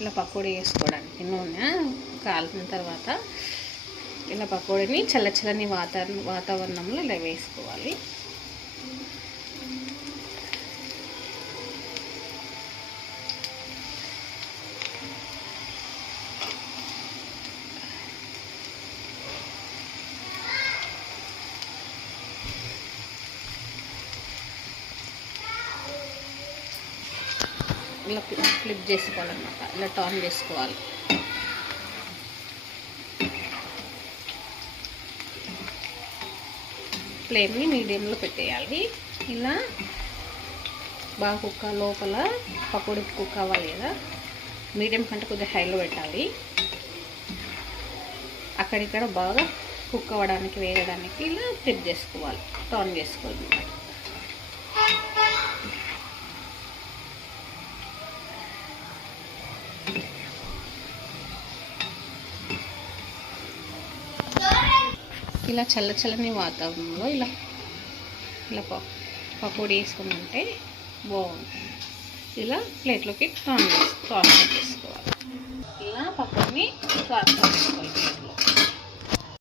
ఇలా పకోడీ వేసుకోవడానికి నూనె కాలిన తర్వాత ఇలా పకోడీని చల్లచల్లని వాతావరణంలో ఇలా వేసుకోవాలి. ఇలా ఫ్లిప్ చేసుకోవాలన్నమాట, ఇలా టర్న్ చేసుకోవాలి. ఫ్లేమ్ని మీడియంలో పెట్టేయాలి. ఇలా బాగా లోపల పకోడీ కుక్ అవ్వాలి కదా, మీడియం కంటే కొద్దిగా హైలో పెట్టాలి. అక్కడిక్కడ బాగా కుక్ అవ్వడానికి వేయడానికి ఇలా ఫ్లిప్ చేసుకోవాలి, టర్న్ చేసుకోవాలి. ఇలా చల్లని వాతావరణంలో ఇలా ఇలా పకోడీ వేసుకుంటే బాగుంటుంది. ఇలా ప్లేట్లోకి ట్రాన్స్ఫర్ చేసుకోవాలి. ఇలా పకోడీని ట్రాన్స్ఫర్